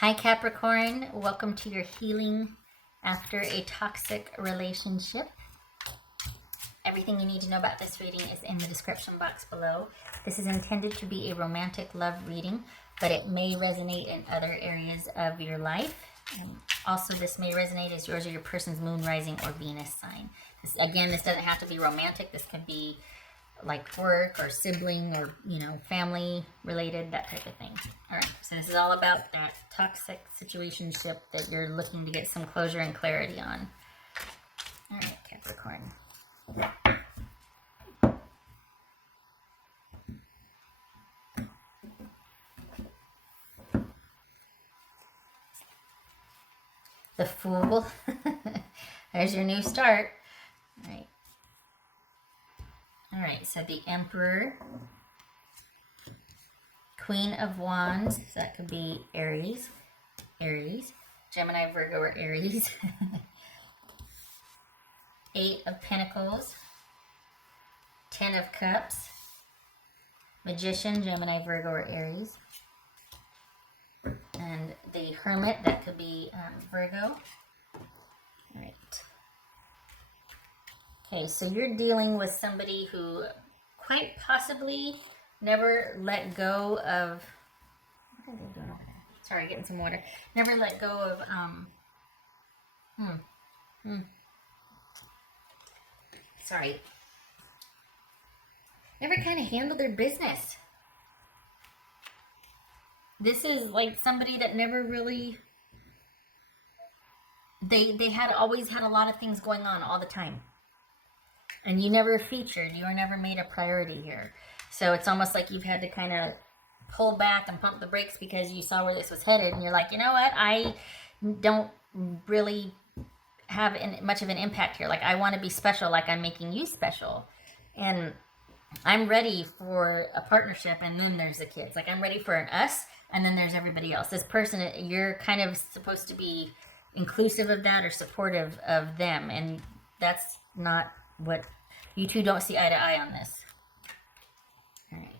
Hi Capricorn, welcome to your healing after a toxic relationship. Everything you need to know about this reading is in the description box below. This is intended to be a romantic love reading, but it may resonate in other areas of your life. Also, this may resonate as yours or your person's moon, rising, or Venus sign. This doesn't have to be romantic. This could be like work or sibling or, family related, that type of thing. All right, so this is all about that toxic situationship that you're looking to get some closure and clarity on. All right, Capricorn. The Fool. There's your new start. All right. All right, so the Emperor, Queen of Wands, so that could be Aries, Gemini, Virgo, or Aries. Eight of Pentacles, 10 of Cups, Magician, Gemini, Virgo, or Aries. And the Hermit, that could be Virgo. All right. Okay, so you're dealing with somebody who quite possibly never let go of, what are they doing over there? Sorry, getting some water. Never let go of, sorry. Never kind of handled their business. This is like somebody that never really, they had always had a lot of things going on all the time. And you never featured, you were never made a priority here. So it's almost like you've had to kind of pull back and pump the brakes because you saw where this was headed. And you're like, you know what? I don't really have much of an impact here. Like, I want to be special, like I'm making you special. And I'm ready for a partnership, and then there's the kids. Like, I'm ready for an us, and then there's everybody else. This person, you're kind of supposed to be inclusive of that or supportive of them. And that's not what you two don't see eye to eye on this. All right.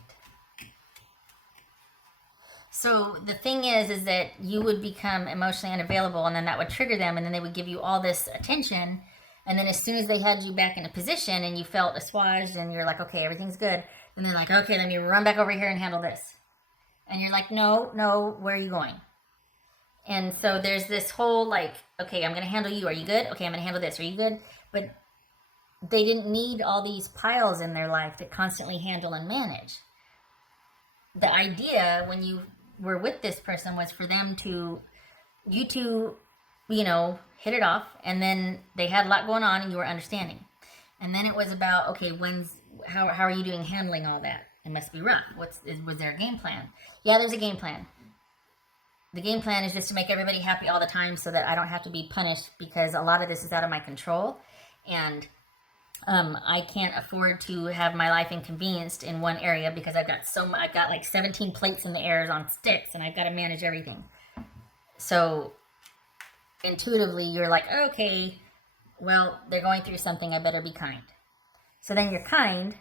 So the thing is that you would become emotionally unavailable, and then that would trigger them, and then they would give you all this attention. And then as soon as they had you back in a position and you felt assuaged and you're like, okay, everything's good, then they're like, okay, let me run back over here and handle this. And you're like, no, where are you going? And so there's this whole like, okay, I'm going to handle you. Are you good? Okay, I'm going to handle this. Are you good? But they didn't need all these piles in their life to constantly handle and manage. The idea when you were with this person was for them to, you two, hit it off, and then they had a lot going on and you were understanding. And then it was about, okay, how are you doing handling all that? It must be rough. Was there a game plan? Yeah, there's a game plan. The game plan is just to make everybody happy all the time so that I don't have to be punished, because a lot of this is out of my control. And I can't afford to have my life inconvenienced in one area because I've got like 17 plates in the air on sticks, and I've got to manage everything. So intuitively, you're like, okay, well, they're going through something, I better be kind. So then you're kind,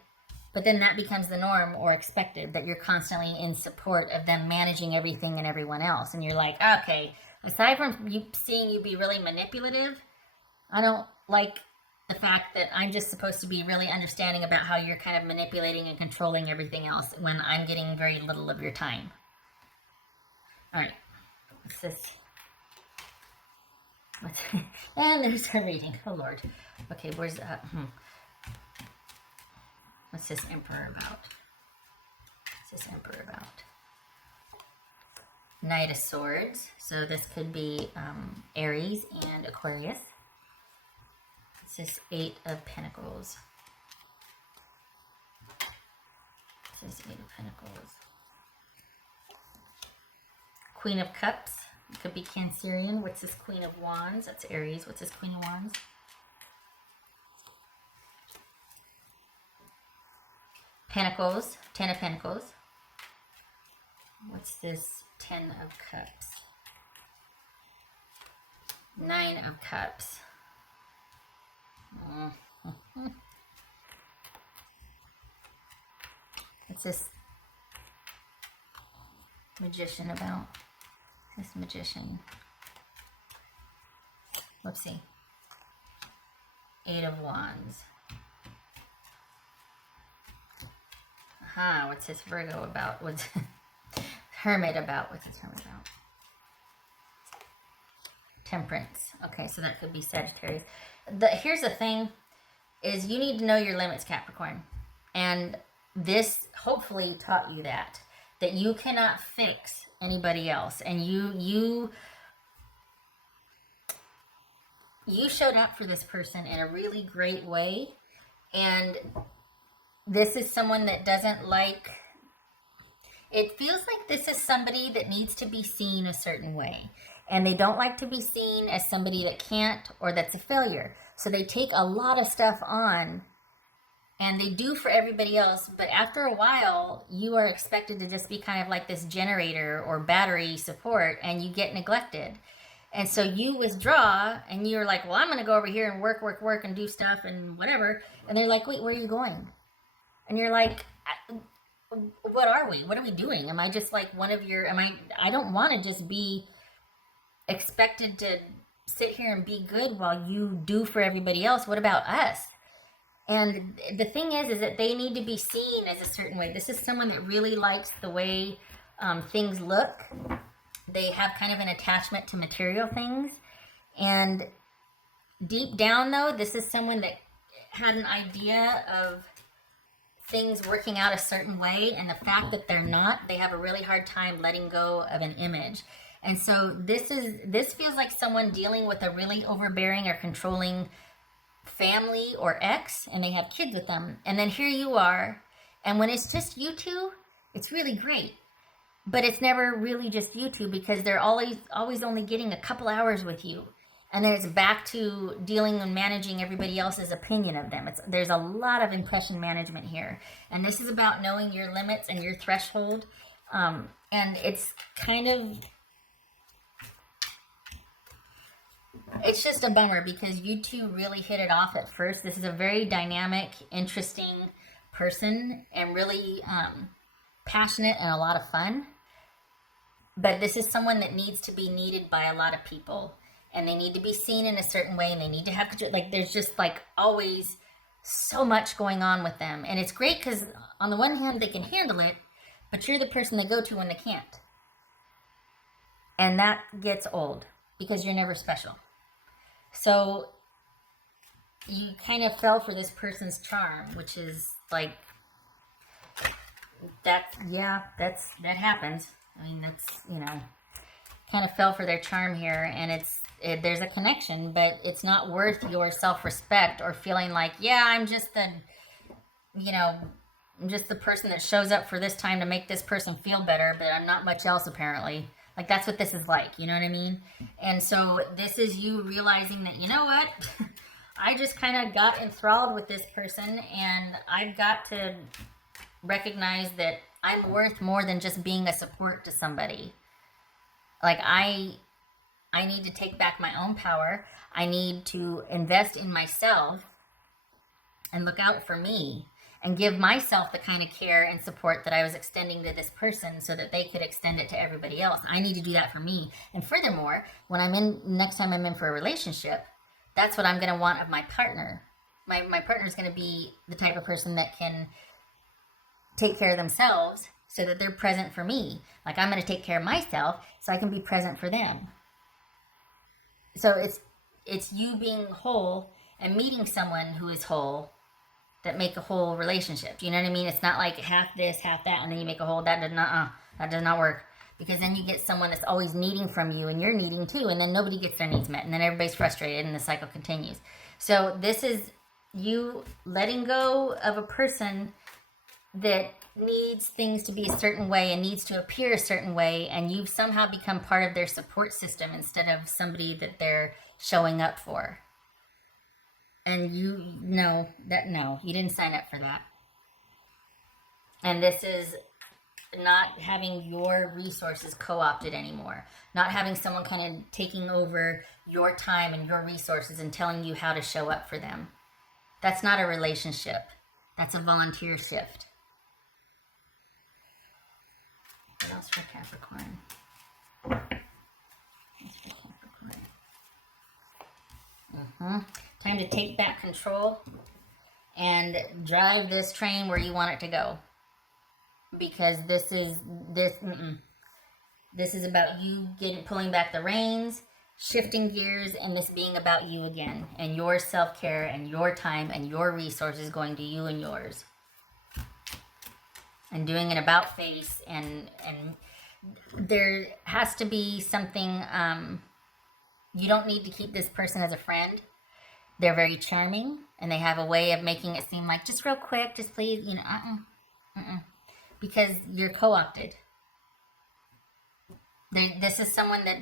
but then that becomes the norm or expected, that you're constantly in support of them managing everything and everyone else. And you're like, okay, aside from seeing you be really manipulative, I don't like the fact that I'm just supposed to be really understanding about how you're kind of manipulating and controlling everything else when I'm getting very little of your time. All right, what's this? And there's our reading. Oh, Lord. Okay, where's that? What's this Emperor about? What's this Emperor about? Knight of Swords. So this could be Aries and Aquarius. This is Eight of Pentacles. This is Eight of Pentacles. Queen of Cups. It could be Cancerian. What's this Queen of Wands? That's Aries. What's this Queen of Wands? Pentacles. Ten of Pentacles. What's this Ten of Cups? Nine of Cups. What's this Magician about? This Magician. Whoopsie. 8 of Wands. What's this Virgo about? What's Hermit about? What's this Hermit about? Temperance. Okay, so that could be Sagittarius. Here's the thing, is you need to know your limits, Capricorn. And this hopefully taught you that you cannot fix anybody else. And you showed up for this person in a really great way. And this is someone that doesn't like, it feels like this is somebody that needs to be seen a certain way. And they don't like to be seen as somebody that can't or that's a failure. So they take a lot of stuff on and they do for everybody else. But after a while, you are expected to just be kind of like this generator or battery support, and you get neglected. And so you withdraw and you're like, well, I'm going to go over here and work and do stuff and whatever. And they're like, wait, where are you going? And you're like, what are we? What are we doing? Am I just like one of your, I don't want to just be expected to sit here and be good while you do for everybody else. What about us? And the thing is that they need to be seen as a certain way. This is someone that really likes the way things look. They have kind of an attachment to material things. And deep down, though, this is someone that had an idea of things working out a certain way. And the fact that they're not, they have a really hard time letting go of an image. And so this feels like someone dealing with a really overbearing or controlling family or ex, and they have kids with them. And then here you are, and when it's just you two, it's really great. But it's never really just you two, because they're always only getting a couple hours with you. And then it's back to dealing and managing everybody else's opinion of them. There's a lot of impression management here. And this is about knowing your limits and your threshold. And it's kind of, it's just a bummer because you two really hit it off at first. This is a very dynamic, interesting person and really passionate and a lot of fun. But this is someone that needs to be needed by a lot of people. And they need to be seen in a certain way, and they need to have, like, there's just like always so much going on with them. And it's great because on the one hand, they can handle it, but you're the person they go to when they can't. And that gets old because you're never special. So you kind of fell for this person's charm, which is like, that happens. I mean, that's, kind of fell for their charm here, and there's a connection, but it's not worth your self-respect or feeling like, yeah, I'm just the person that shows up for this time to make this person feel better, but I'm not much else apparently. Like, that's what this is like, you know what I mean? And so this is you realizing that, you know what? I just kind of got enthralled with this person, and I've got to recognize that I'm worth more than just being a support to somebody. Like, I need to take back my own power. I need to invest in myself and look out for me and give myself the kind of care and support that I was extending to this person so that they could extend it to everybody else. I need to do that for me. And furthermore, when next time I'm in for a relationship, that's what I'm going to want of my partner. My partner is going to be the type of person that can take care of themselves so that they're present for me. Like, I'm going to take care of myself so I can be present for them. So it's you being whole and meeting someone who is whole that make a whole relationship. Do you know what I mean? It's not like half this, half that, and then you make a whole. That does not work. Because then you get someone that's always needing from you, and you're needing too, and then nobody gets their needs met, and then everybody's frustrated, and the cycle continues. So this is you letting go of a person that needs things to be a certain way and needs to appear a certain way, and you've somehow become part of their support system instead of somebody that they're showing up for. And you didn't sign up for that. And this is not having your resources co-opted anymore. Not having someone kind of taking over your time and your resources and telling you how to show up for them. That's not a relationship. That's a volunteer shift. What else for Capricorn? Time to take back control and drive this train where you want it to go. Because this is about you pulling back the reins, shifting gears, and this being about you again, and your self-care and your time and your resources going to you and yours, and doing an about face. And there has to be something. You don't need to keep this person as a friend. They're very charming, and they have a way of making it seem like, just real quick, just please, because you're co-opted. This is someone that,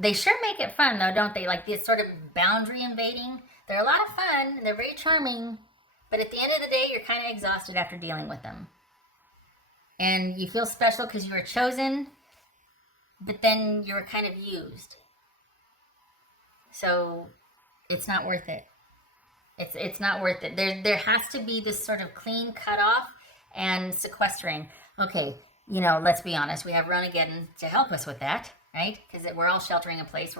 they sure make it fun though, don't they? Like this sort of boundary invading. They're a lot of fun. They're very charming. But at the end of the day, you're kind of exhausted after dealing with them. And you feel special because you were chosen, but then you were kind of used. So it's not worth it. It's not worth it. There has to be this sort of clean cutoff and sequestering. Okay, let's be honest. We have Ronageddon to help us with that, right? Because we're all sheltering in place.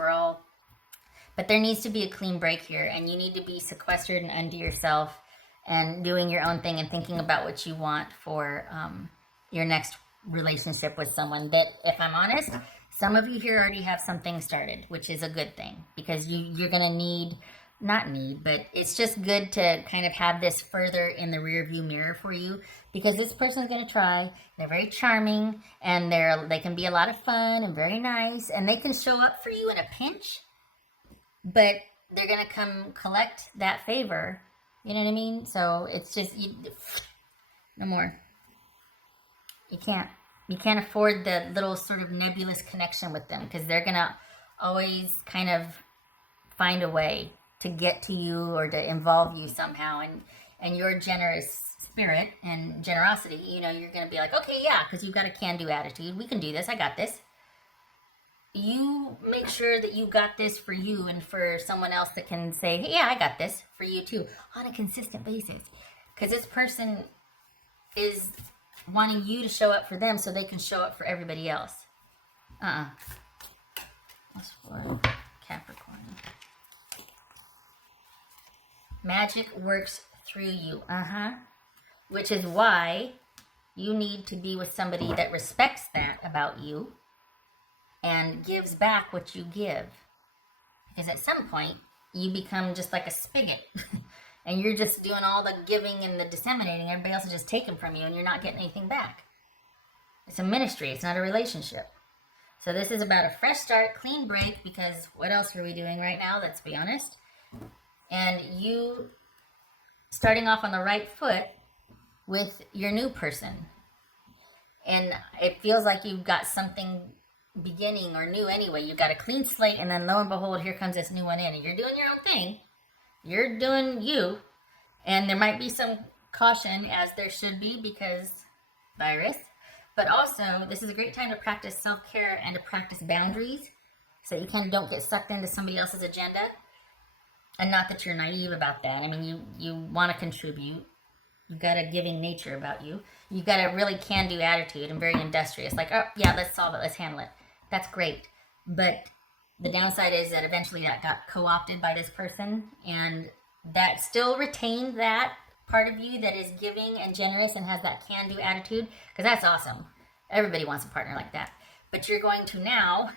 But there needs to be a clean break here, and you need to be sequestered and unto yourself and doing your own thing and thinking about what you want for your next relationship with someone that, if I'm honest, some of you here already have something started, which is a good thing, because you're going to but it's just good to kind of have this further in the rear view mirror for you, because this person's going to try. They're very charming, and they can be a lot of fun and very nice, and they can show up for you in a pinch, but they're going to come collect that favor. You know what I mean? So it's just, no more. You can't afford the little sort of nebulous connection with them, because they're going to always kind of find a way to get to you or to involve you somehow. And your generous spirit and generosity, you're going to be like, okay, yeah, because you've got a can-do attitude. We can do this. I got this. You make sure that you got this for you and for someone else that can say, hey, yeah, I got this for you too, on a consistent basis. Because this person is wanting you to show up for them so they can show up for everybody else. That's for Capricorn. Magic works through you. Which is why you need to be with somebody that respects that about you and gives back what you give. Because at some point, you become just like a spigot. And you're just doing all the giving and the disseminating. Everybody else is just taking from you, and you're not getting anything back. It's a ministry. It's not a relationship. So this is about a fresh start, clean break, because what else are we doing right now? Let's be honest. And you starting off on the right foot with your new person. And it feels like you've got something beginning or new anyway. You've got a clean slate, and then lo and behold, here comes this new one in. And you're doing your own thing. You're doing you. And there might be some caution, as there should be, because virus. But also, this is a great time to practice self-care and to practice boundaries, so you kind of don't get sucked into somebody else's agenda. And not that you're naive about that. I mean, you want to contribute. You've got a giving nature about you. You've got a really can-do attitude and very industrious. Like, oh, yeah, let's solve it. Let's handle it. That's great. But the downside is that eventually that got co-opted by this person. And that still retained that part of you that is giving and generous and has that can-do attitude. Because that's awesome. Everybody wants a partner like that. But you're going to now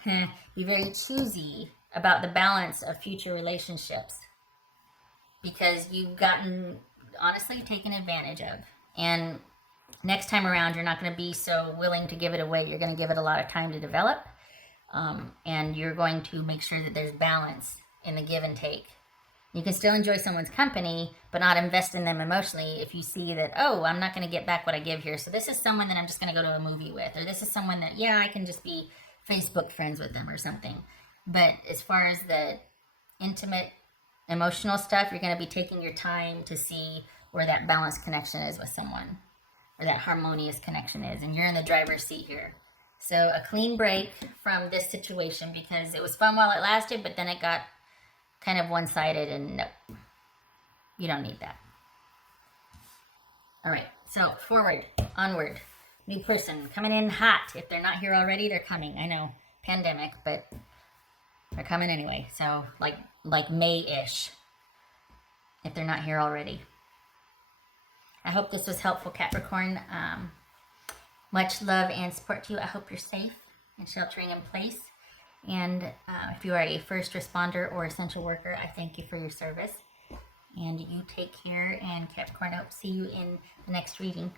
be very choosy about the balance of future relationships, because you've gotten, honestly, taken advantage of. And next time around, you're not going to be so willing to give it away. You're going to give it a lot of time to develop. And you're going to make sure that there's balance in the give and take. You can still enjoy someone's company, but not invest in them emotionally if you see that, oh, I'm not going to get back what I give here. So this is someone that I'm just going to go to a movie with. Or this is someone that, yeah, I can just be Facebook friends with them or something. But as far as the intimate, emotional stuff, you're going to be taking your time to see where that balanced connection is with someone, or that harmonious connection is, and you're in the driver's seat here. So a clean break from this situation, because it was fun while it lasted, but then it got kind of one-sided, and nope, you don't need that. All right, so forward, onward, new person coming in hot. If they're not here already, they're coming. I know, pandemic, but They're coming anyway. So like May-ish, if they're not here already. I hope this was helpful, Capricorn. Much love and support to you. I hope you're safe and sheltering in place. And if you are a first responder or essential worker, I thank you for your service. And you take care. And Capricorn, I hope to see you in the next reading.